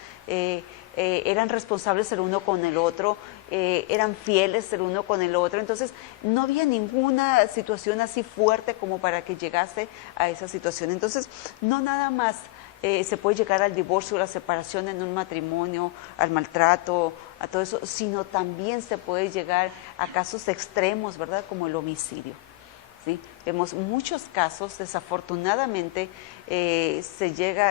eran responsables el uno con el otro, eran fieles el uno con el otro. Entonces, no había ninguna situación así fuerte como para que llegase a esa situación. Entonces, no nada más se puede llegar al divorcio, a la separación en un matrimonio, al maltrato, a todo eso, sino también se puede llegar a casos extremos, ¿verdad?, como el homicidio. ¿Sí? Vemos muchos casos, desafortunadamente, se llega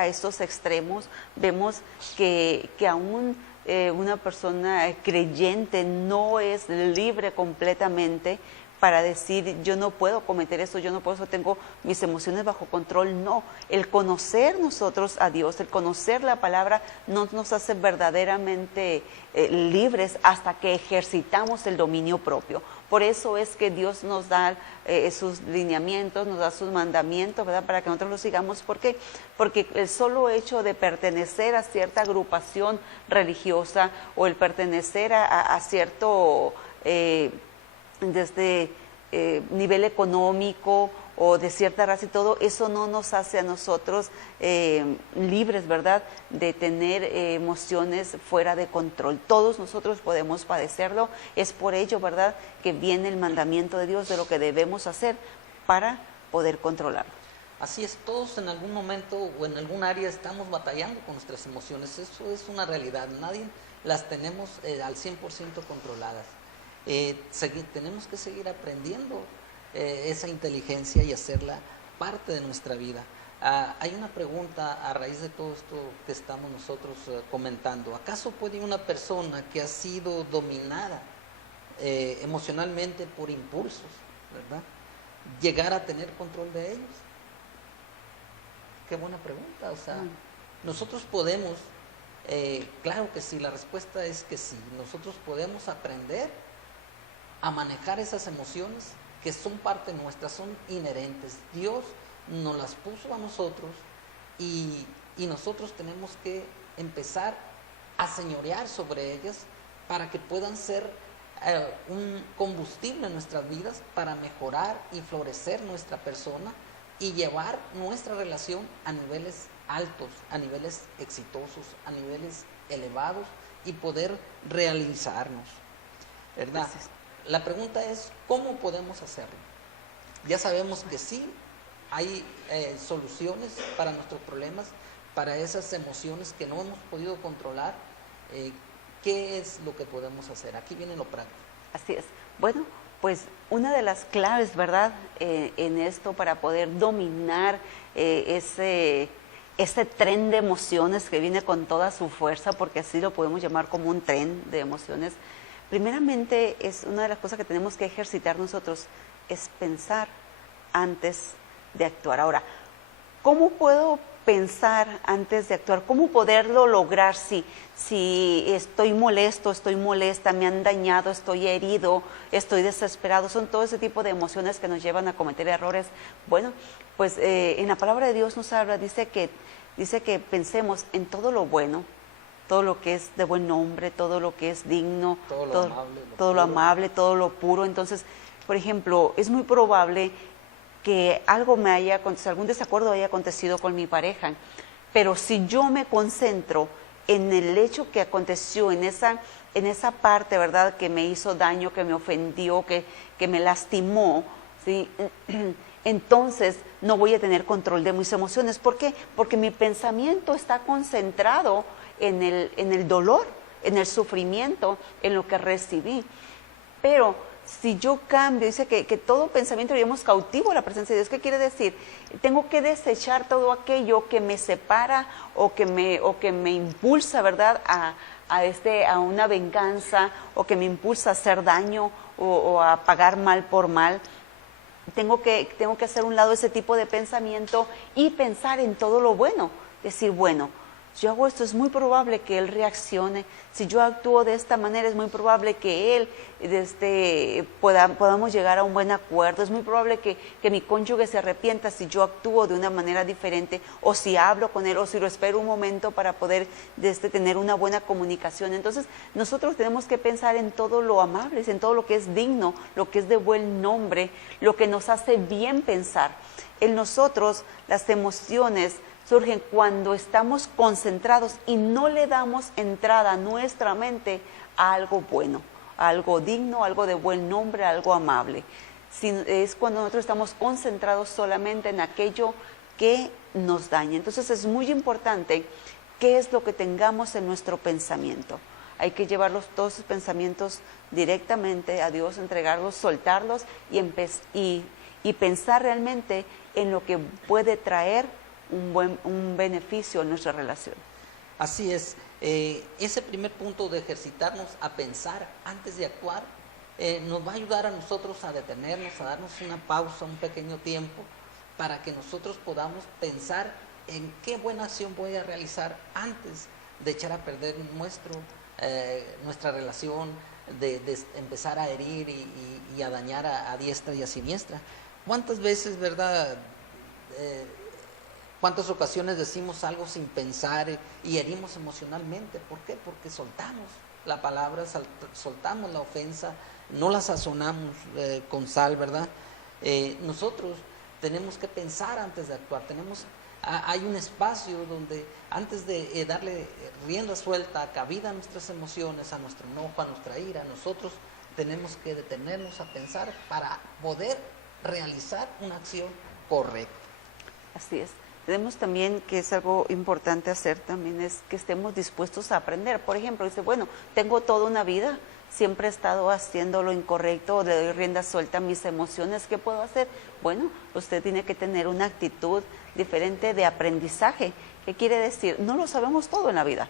a estos extremos. Vemos que aún una persona creyente no es libre completamente para decir, yo no puedo cometer eso, yo no puedo, tengo mis emociones bajo control. No, el conocer nosotros a Dios, el conocer la palabra, nos hace verdaderamente libres hasta que ejercitamos el dominio propio. Por eso es que Dios nos da sus lineamientos, nos da sus mandamientos, ¿verdad?, para que nosotros los sigamos. ¿Por qué? Porque el solo hecho de pertenecer a cierta agrupación religiosa o el pertenecer a cierto desde nivel económico o de cierta raza y todo, eso no nos hace a nosotros libres, ¿verdad?, de tener emociones fuera de control. Todos nosotros podemos padecerlo. Es por ello, ¿verdad?, que viene el mandamiento de Dios de lo que debemos hacer para poder controlarlo. Así es, todos en algún momento o en algún área estamos batallando con nuestras emociones. Eso es una realidad. Nadie las tenemos al 100% controladas. Tenemos que seguir aprendiendo esa inteligencia y hacerla parte de nuestra vida. Hay una pregunta a raíz de todo esto que estamos nosotros comentando. ¿Acaso puede una persona que ha sido dominada emocionalmente por impulsos, ¿verdad?, llegar a tener control de ellos? Qué buena pregunta. O sea, nosotros podemos, claro que sí, la respuesta es que sí. Nosotros podemos aprender a manejar esas emociones que son parte nuestra, son inherentes. Dios nos las puso a nosotros y nosotros tenemos que empezar a señorear sobre ellas para que puedan ser un combustible en nuestras vidas para mejorar y florecer nuestra persona y llevar nuestra relación a niveles altos, a niveles exitosos, a niveles elevados y poder realizarnos, ¿verdad? Gracias. La pregunta es, ¿cómo podemos hacerlo? Ya sabemos que sí, hay soluciones para nuestros problemas, para esas emociones que no hemos podido controlar. ¿Qué es lo que podemos hacer? Aquí viene lo práctico. Así es. Bueno, pues una de las claves, ¿verdad?, en esto para poder dominar ese tren de emociones que viene con toda su fuerza, porque así lo podemos llamar como un tren de emociones. Primeramente, es una de las cosas que tenemos que ejercitar nosotros, es pensar antes de actuar. Ahora, ¿cómo puedo pensar antes de actuar? ¿Cómo poderlo lograr si estoy molesto, estoy molesta, me han dañado, estoy herido, estoy desesperado? Son todo ese tipo de emociones que nos llevan a cometer errores. Bueno, pues en la palabra de Dios nos habla, dice que pensemos en todo lo bueno, todo lo que es de buen nombre, todo lo que es digno, todo lo amable, todo lo puro. Entonces, por ejemplo, es muy probable que algo me haya acontecido, algún desacuerdo haya acontecido con mi pareja, pero si yo me concentro en el hecho que aconteció, en esa parte, ¿verdad?, que me hizo daño, que me ofendió, que me lastimó, ¿sí?, entonces no voy a tener control de mis emociones. ¿Por qué? Porque mi pensamiento está concentrado en el dolor, en el sufrimiento, en lo que recibí. Pero si yo cambio, dice que todo pensamiento llevamos cautivo a la presencia de Dios. ¿Qué quiere decir? Tengo que desechar todo aquello que me separa o que me impulsa, ¿verdad?, a una venganza, o que me impulsa a hacer daño o a pagar mal por mal. Tengo que hacer a un lado ese tipo de pensamiento y pensar en todo lo bueno. Decir, bueno, si yo hago esto, es muy probable que él reaccione. Si yo actúo de esta manera, es muy probable que él podamos llegar a un buen acuerdo. Es muy probable que mi cónyuge se arrepienta si yo actúo de una manera diferente, o si hablo con él, o si lo espero un momento para poder tener una buena comunicación. Entonces, nosotros tenemos que pensar en todo lo amable, en todo lo que es digno, lo que es de buen nombre, lo que nos hace bien pensar. En nosotros, las emociones surgen cuando estamos concentrados y no le damos entrada a nuestra mente a algo bueno, a algo digno, algo de buen nombre, algo amable. Es cuando nosotros estamos concentrados solamente en aquello que nos daña. Entonces es muy importante qué es lo que tengamos en nuestro pensamiento. Hay que llevarlos todos esos pensamientos directamente a Dios, entregarlos, soltarlos y pensar realmente en lo que puede traer un beneficio en nuestra relación. Así es. Ese primer punto de ejercitarnos a pensar antes de actuar nos va a ayudar a nosotros a detenernos, a darnos una pausa, un pequeño tiempo, para que nosotros podamos pensar en qué buena acción voy a realizar antes de echar a perder nuestra relación, de empezar a herir y a dañar a diestra y a siniestra. ¿Cuántas veces, verdad? ¿Cuántas ocasiones decimos algo sin pensar y herimos emocionalmente? ¿Por qué? Porque soltamos la palabra, soltamos la ofensa, no la sazonamos con sal, ¿verdad? Nosotros tenemos que pensar antes de actuar. Hay un espacio donde antes de darle rienda suelta, cabida a nuestras emociones, a nuestro enojo, a nuestra ira, nosotros tenemos que detenernos a pensar para poder realizar una acción correcta. Así es. Tenemos también, que es algo importante hacer también, es que estemos dispuestos a aprender. Por ejemplo, dice, bueno, tengo toda una vida, siempre he estado haciendo lo incorrecto o le doy rienda suelta a mis emociones, ¿qué puedo hacer? Bueno, usted tiene que tener una actitud diferente de aprendizaje. ¿Qué quiere decir? No lo sabemos todo en la vida,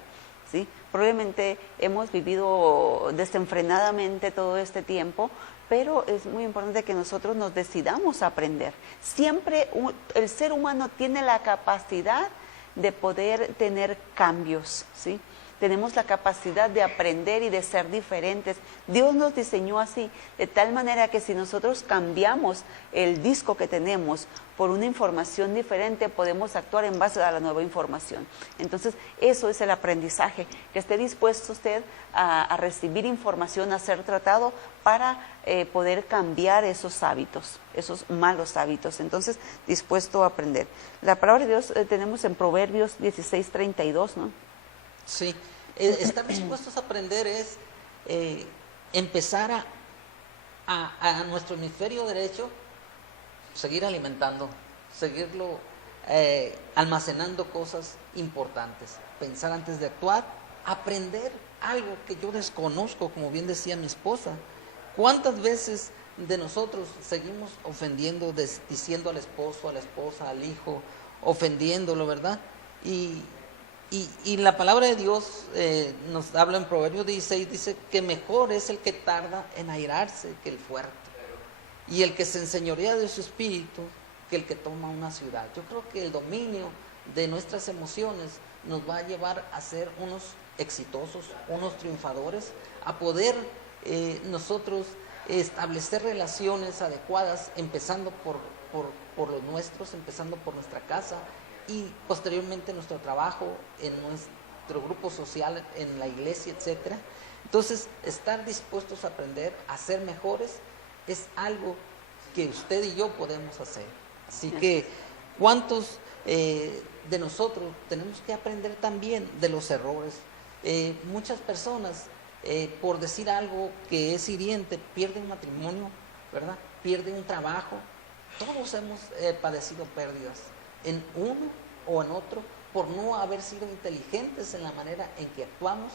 ¿sí? Probablemente hemos vivido desenfrenadamente todo este tiempo, pero es muy importante que nosotros nos decidamos a aprender. Siempre el ser humano tiene la capacidad de poder tener cambios, ¿sí? Tenemos la capacidad de aprender y de ser diferentes. Dios nos diseñó así, de tal manera que si nosotros cambiamos el disco que tenemos por una información diferente, podemos actuar en base a la nueva información. Entonces, eso es el aprendizaje, que esté dispuesto usted a recibir información, a ser tratado para poder cambiar esos hábitos, esos malos hábitos. Entonces, dispuesto a aprender. La palabra de Dios tenemos en Proverbios 16:32, ¿no? Sí, estar dispuestos a aprender es empezar a nuestro hemisferio derecho, seguir alimentando, seguirlo almacenando cosas importantes, pensar antes de actuar, aprender algo que yo desconozco, como bien decía mi esposa. ¿Cuántas veces de nosotros seguimos ofendiendo, diciendo al esposo, a la esposa, al hijo, ofendiéndolo, ¿verdad? Y la palabra de Dios nos habla en Proverbios 16, dice que mejor es el que tarda en airarse que el fuerte, y el que se enseñorea de su espíritu que el que toma una ciudad. Yo creo que el dominio de nuestras emociones nos va a llevar a ser unos exitosos, unos triunfadores, a poder nosotros establecer relaciones adecuadas, empezando por los nuestros, empezando por nuestra casa, y posteriormente nuestro trabajo, en nuestro grupo social, en la iglesia, etcétera. Entonces, estar dispuestos a aprender, a ser mejores, es algo que usted y yo podemos hacer. Así que, ¿cuántos de nosotros tenemos que aprender también de los errores? Muchas personas, por decir algo que es hiriente, pierden un matrimonio, ¿verdad? Pierden un trabajo. Todos hemos padecido pérdidas, en uno o en otro, por no haber sido inteligentes en la manera en que actuamos,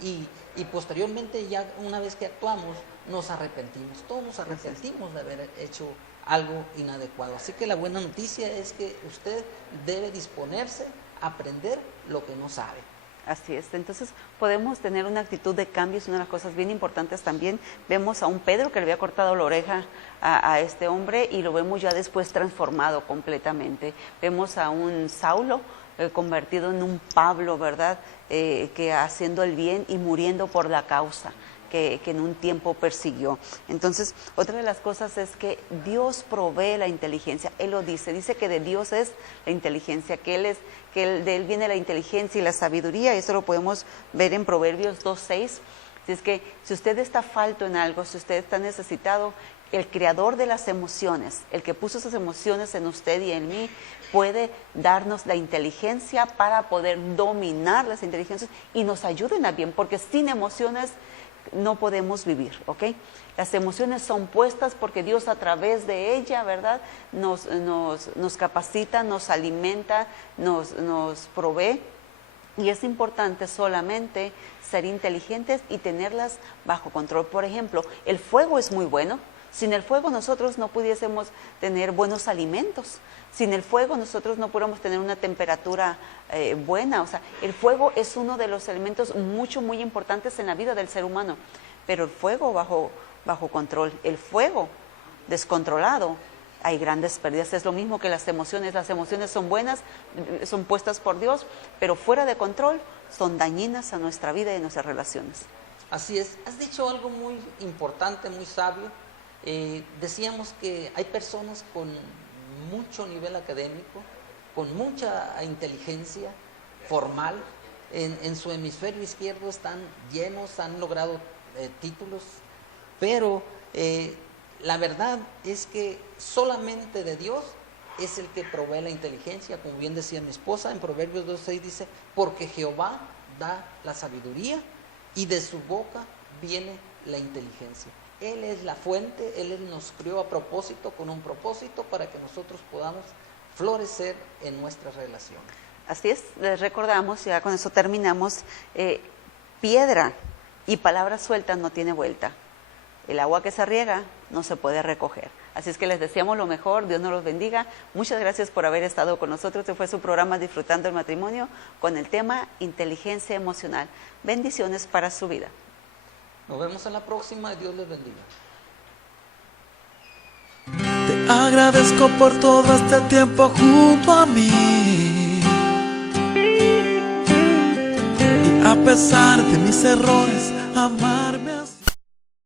y posteriormente, ya una vez que actuamos, nos arrepentimos. Todos nos arrepentimos de haber hecho algo inadecuado. Así que la buena noticia es que usted debe disponerse a aprender lo que no sabe. Así es, entonces podemos tener una actitud de cambio. Es una de las cosas bien importantes también. Vemos a un Pedro que le había cortado la oreja a este hombre, y lo vemos ya después transformado completamente. Vemos a un Saulo convertido en un Pablo, ¿verdad? Que haciendo el bien y muriendo por la causa que en un tiempo persiguió. Entonces, otra de las cosas es que Dios provee la inteligencia. Él lo dice que de Dios es la inteligencia, de Él viene la inteligencia y la sabiduría, y eso lo podemos ver en Proverbios 2:6. Si es que si usted está falto en algo, si usted está necesitado, el creador de las emociones, el que puso esas emociones en usted y en mí, puede darnos la inteligencia para poder dominar las inteligencias y nos ayuden a bien, porque sin emociones no podemos vivir, ¿ok? Las emociones son puestas porque Dios, a través de ella, ¿verdad?, nos capacita, nos alimenta, nos provee, y es importante solamente ser inteligentes y tenerlas bajo control. Por ejemplo, el fuego es muy bueno. Sin el fuego nosotros no pudiésemos tener buenos alimentos. Sin el fuego nosotros no pudiéramos tener una temperatura buena. O sea, el fuego es uno de los elementos muy importantes en la vida del ser humano. Pero el fuego bajo control, el fuego descontrolado, hay grandes pérdidas. Es lo mismo que las emociones. Las emociones son buenas, son puestas por Dios, pero fuera de control son dañinas a nuestra vida y a nuestras relaciones. Así es. Has dicho algo muy importante, muy sabio. Decíamos que hay personas con mucho nivel académico, con mucha inteligencia formal, en su hemisferio izquierdo están llenos, han logrado títulos, pero la verdad es que solamente de Dios es el que provee la inteligencia, como bien decía mi esposa. En Proverbios 2:6 dice, porque Jehová da la sabiduría y de su boca viene la inteligencia. Él es la fuente, Él nos crió a propósito, con un propósito, para que nosotros podamos florecer en nuestras relaciones. Así es, les recordamos, ya con eso terminamos, piedra Y palabras sueltas no tiene vuelta. El agua que se riega no se puede recoger. Así es que les deseamos lo mejor, Dios nos los bendiga. Muchas gracias por haber estado con nosotros. Este fue su programa Disfrutando el Matrimonio con el tema inteligencia emocional. Bendiciones para su vida. Nos vemos en la próxima y Dios les bendiga. Te agradezco por todo este tiempo junto a mí. Y a pesar de mis errores, amarme.